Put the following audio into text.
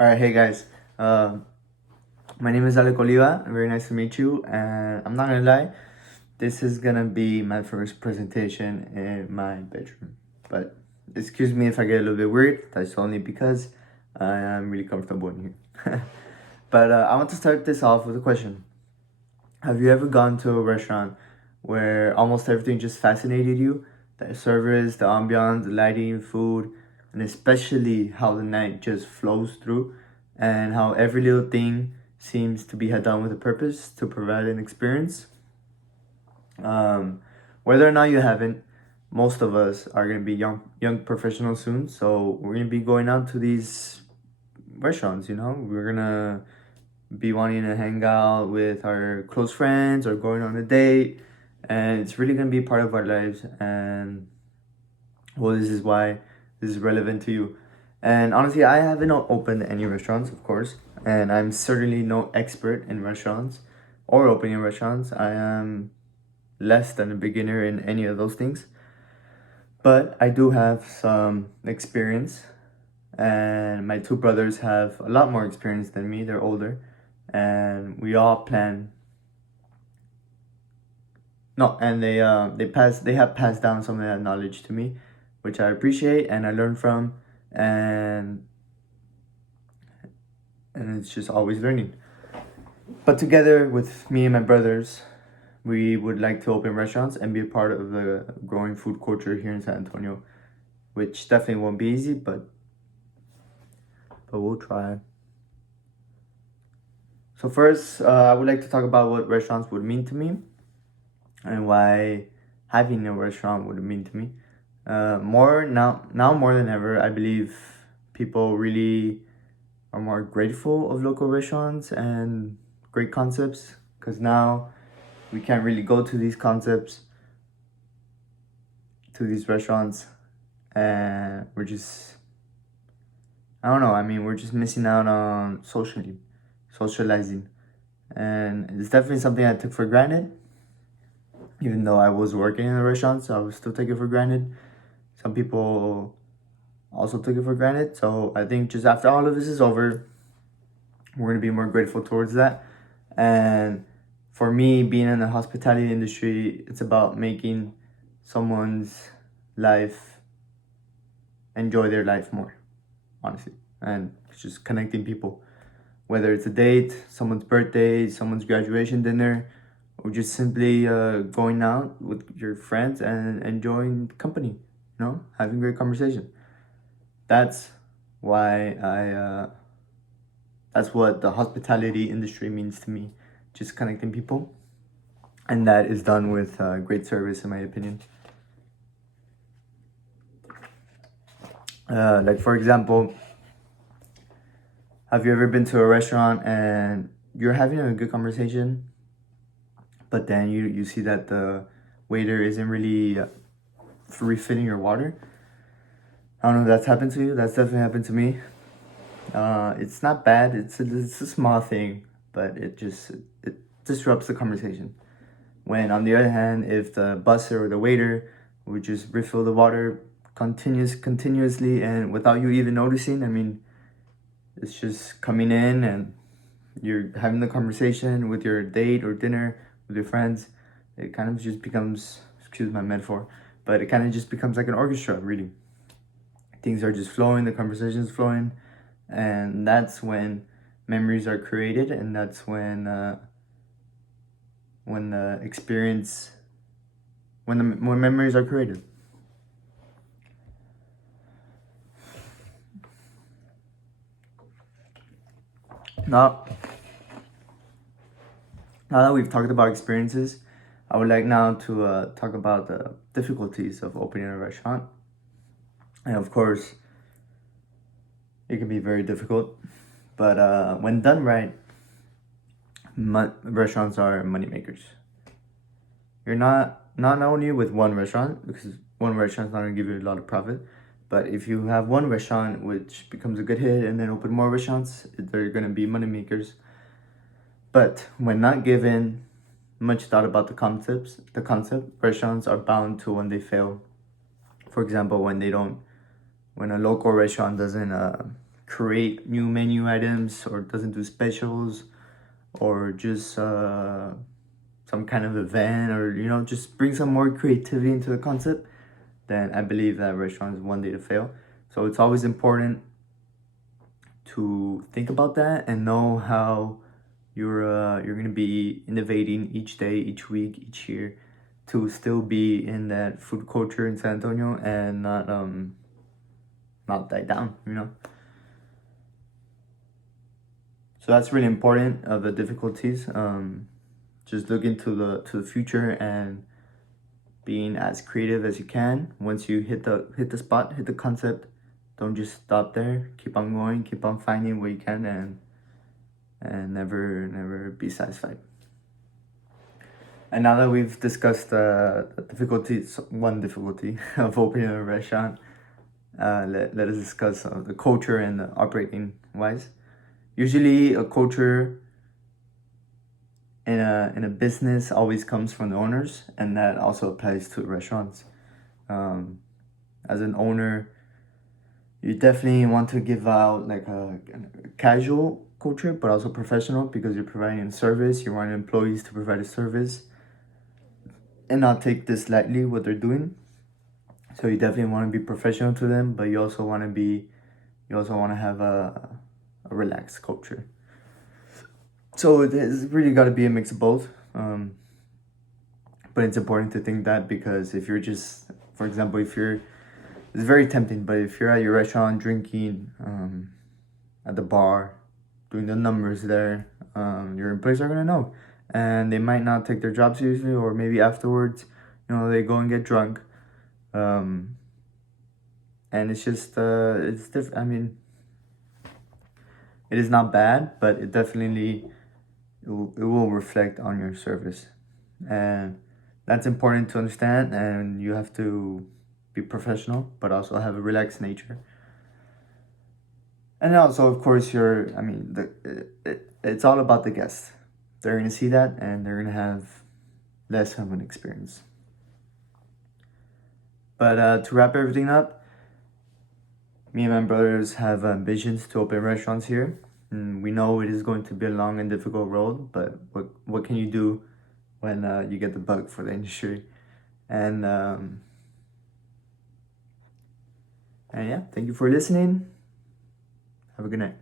All right, hey guys. My name is Alec Oliva. Very nice to meet you. And I'm not gonna lie, this is gonna be my first presentation in my bedroom. But excuse me if I get a little bit weird. That's only because I am really comfortable in here. But I want to start this off with a question. Have you ever gone to a restaurant where almost everything just fascinated you? The service, the ambiance, the lighting, food, and especially how the night just flows through and how every little thing seems to be had done with a purpose to provide an experience. Um, Whether or not you haven't, most of us are gonna be young professionals soon, so we're gonna be going out to these restaurants. We're gonna be wanting to hang out with our close friends or going on a date, and it's really gonna be part of our lives. And well, this is why this is relevant to you. And honestly, I haven't opened any restaurants, of course, and I'm certainly no expert in restaurants or opening restaurants. I am less than a beginner in any of those things, but I do have some experience, and my two brothers have a lot more experience than me. They're older, and we all plan. No, and they have passed down some of that knowledge to me, which I appreciate and I learn from, and it's just always learning. But together with me and my brothers, we would like to open restaurants and be a part of the growing food culture here in San Antonio, which definitely won't be easy, but we'll try. So first, I would like to talk about what restaurants would mean to me and why having a restaurant would mean to me. Now more than ever, I believe people really are more grateful of local restaurants and great concepts, because now we can't really go to these concepts, to these restaurants, and we're just, I don't know, I mean, we're just missing out on socializing. And it's definitely something I took for granted, even though I was working in a restaurant, so I was still taking it for granted. Some people also took it for granted. So I think just after all of this is over, we're gonna be more grateful towards that. And for me, being in the hospitality industry, it's about making someone's life enjoy their life more, honestly, and it's just connecting people. Whether it's a date, someone's birthday, someone's graduation dinner, or just simply going out with your friends and enjoying company, having great conversation. That's why that's what the hospitality industry means to me, just connecting people. And that is done with great service, in my opinion. Like, for example, have you ever been to a restaurant and you're having a good conversation, but then you see that the waiter isn't really refilling your water? I don't know if that's happened to you. That's definitely happened to me. It's not bad. It's a small thing, but it disrupts the conversation. When on the other hand, if the busser or the waiter would just refill the water continuously and without you even noticing, I mean, it's just coming in and you're having the conversation with your date or dinner with your friends. It kind of just becomes, excuse my metaphor, but it kind of just becomes like an orchestra, really. Things are just flowing, the conversation's flowing, and that's when memories are created, and that's when the experience, when memories are created. Now, now that we've talked about experiences, I would like now to talk about the difficulties of opening a restaurant. And of course, it can be very difficult, but when done right, restaurants are money makers. You're not only with one restaurant, because one restaurant's not gonna give you a lot of profit, but if you have one restaurant which becomes a good hit and then open more restaurants, they're gonna be money makers. But when not given much thought about the concept, restaurants are bound to when they fail. For example, when a local restaurant doesn't create new menu items or doesn't do specials or just some kind of event, or just bring some more creativity into the concept, then I believe that restaurant is one day to fail. So it's always important to think about that and know how you're gonna be innovating each day, each week, each year, to still be in that food culture in San Antonio and not die down. So that's really important of the difficulties. Just look into the future and being as creative as you can. Once you hit the spot, hit the concept, don't just stop there. Keep on going, keep on finding what you can, and never be satisfied. And now that we've discussed the difficulties, one difficulty of opening a restaurant, let us discuss the culture and the operating wise. Usually, a culture in a business always comes from the owners, and that also applies to restaurants. As an owner, you definitely want to give out like a casual culture, but also professional, because you're providing a service. You want employees to provide a service and not take this lightly what they're doing. So you definitely want to be professional to them, but you also want to have a relaxed culture. So it's really got to be a mix of both. But it's important to think that, because if you're just, for example, it's very tempting, but if you're at your restaurant drinking at the bar, doing the numbers there, your employees are gonna know, and they might not take their job seriously, or maybe afterwards, they go and get drunk, and it's just it's different. I mean, it is not bad, but it definitely it will reflect on your service, and that's important to understand. And you have to be professional, but also have a relaxed nature. And also, of course, it's all about the guests. They're gonna see that, and they're gonna have less of an experience. But to wrap everything up, me and my brothers have ambitions to open restaurants here. And we know it is going to be a long and difficult road, but what can you do when you get the bug for the industry? And yeah, thank you for listening. Have a good night.